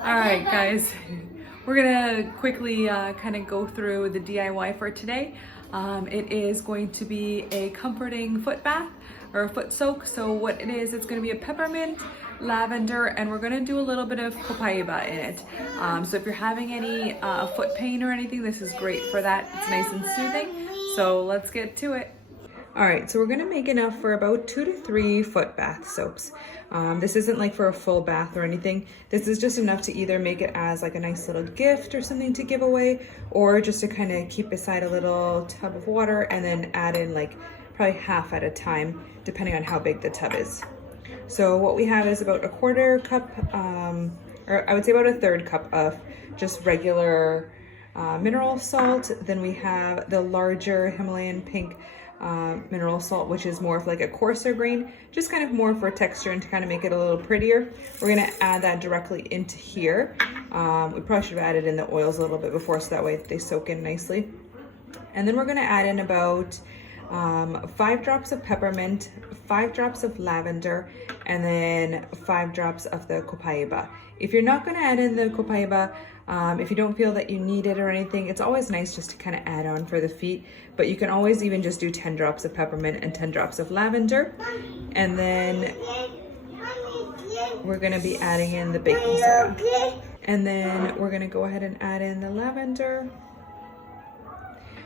All right, guys, we're gonna quickly kind of go through the DIY for today. It is going to be a comforting foot bath or a foot soak. So what it is, it's gonna be a peppermint, lavender, and we're gonna do a little bit of copaiba in it. So if you're having any foot pain or anything, this is great for that. It's nice and soothing. So let's get to it. All right, so we're gonna make enough for about 2 to 3 foot bath soaps. This isn't like for a full bath or anything. This is just enough to either make it as like a nice little gift or something to give away, or just to kind of keep beside a little tub of water and then add in like probably half at a time, depending on how big the tub is. So what we have is about a 1/4 cup, or I would say about a 1/3 cup of just regular mineral salt. Then we have the larger Himalayan pink mineral salt, which is more of like a coarser grain, just kind of more for texture and to kind of make it a little prettier. We're gonna add that directly into here. We probably should have added in the oils a little bit before, so that way they soak in nicely. And then we're gonna add in about 5 drops of peppermint, 5 drops of lavender, and then 5 drops of the copaiba. If you're not gonna add in the copaiba, if you don't feel that you need it or anything, it's always nice just to kind of add on for the feet, but you can always even just do 10 drops of peppermint and 10 drops of lavender. And then we're gonna be adding in the baking soda. And then we're gonna go ahead and add in the lavender.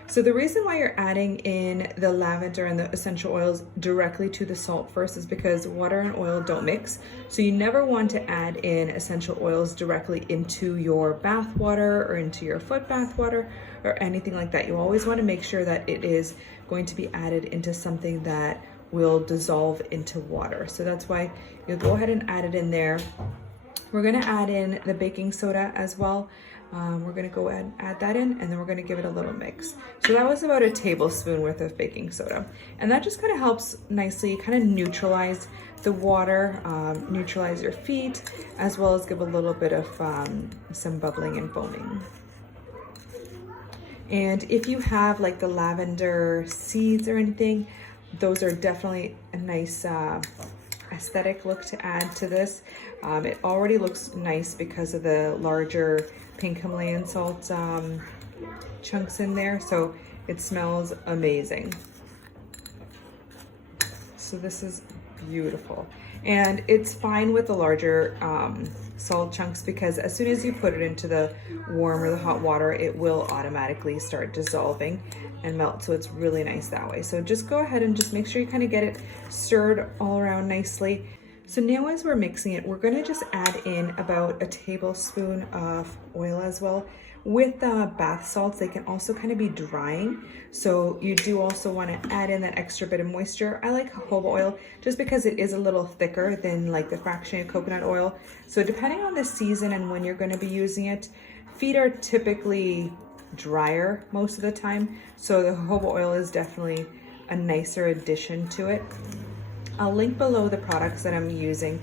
So the reason why you're adding in the lavender and the essential oils directly to the salt first is because water and oil don't mix. So you never want to add in essential oils directly into your bath water or into your foot bath water or anything like that. You always want to make sure that it is going to be added into something that will dissolve into water. So that's why you'll go ahead and add it in there. We're gonna add in the baking soda as well. We're gonna go ahead and add that in, and then we're gonna give it a little mix. So that was about a tablespoon worth of baking soda. And that just kind of helps nicely kind of neutralize the water, neutralize your feet, as well as give a little bit of some bubbling and foaming. And if you have like the lavender seeds or anything, those are definitely a nice aesthetic look to add to this. It already looks nice because of the larger pink Himalayan salt chunks in there, so it smells amazing. So this is beautiful, and it's fine with the larger salt chunks because as soon as you put it into the warm or the hot water, it will automatically start dissolving and melt, so it's really nice that way. So just go ahead and just make sure you kind of get it stirred all around nicely. So now as we're mixing it, we're gonna just add in about a tablespoon of oil as well. With bath salts, they can also kind of be drying. So you do also wanna add in that extra bit of moisture. I like jojoba oil just because it is a little thicker than like the fractionated coconut oil. So depending on the season and when you're gonna be using it, feet are typically drier most of the time. So the jojoba oil is definitely a nicer addition to it. I'll link below the products that I'm using.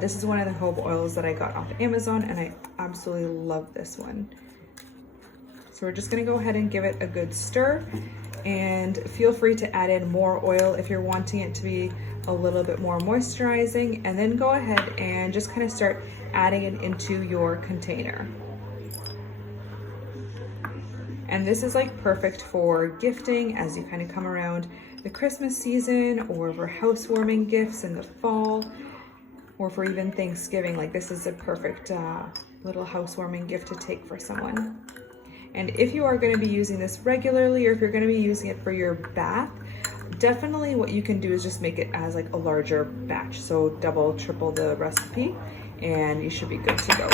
This is one of the jojoba oils that I got off Amazon, and I absolutely love this one. So we're just gonna go ahead and give it a good stir, and feel free to add in more oil if you're wanting it to be a little bit more moisturizing, and then go ahead and just kind of start adding it into your container. And this is like perfect for gifting as you kind of come around the Christmas season, or for housewarming gifts in the fall, or for even Thanksgiving. Like this is a perfect little housewarming gift to take for someone. And if you are going to be using this regularly, or if you're going to be using it for your bath, definitely what you can do is just make it as like a larger batch. So double, triple the recipe, and you should be good to go.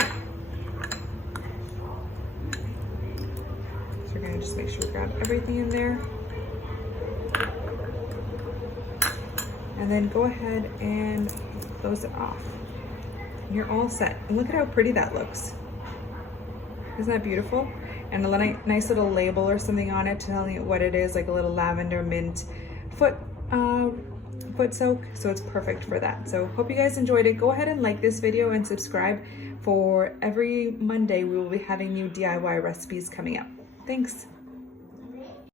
So we're going to just make sure we grab everything in there. And then go ahead and close it off. And you're all set. And look at how pretty that looks. Isn't that beautiful? And a nice little label or something on it telling you what it is, like a little lavender mint foot soak. So it's perfect for that. So hope you guys enjoyed it. Go ahead and like this video and subscribe. For every Monday, we will be having new DIY recipes coming up. Thanks.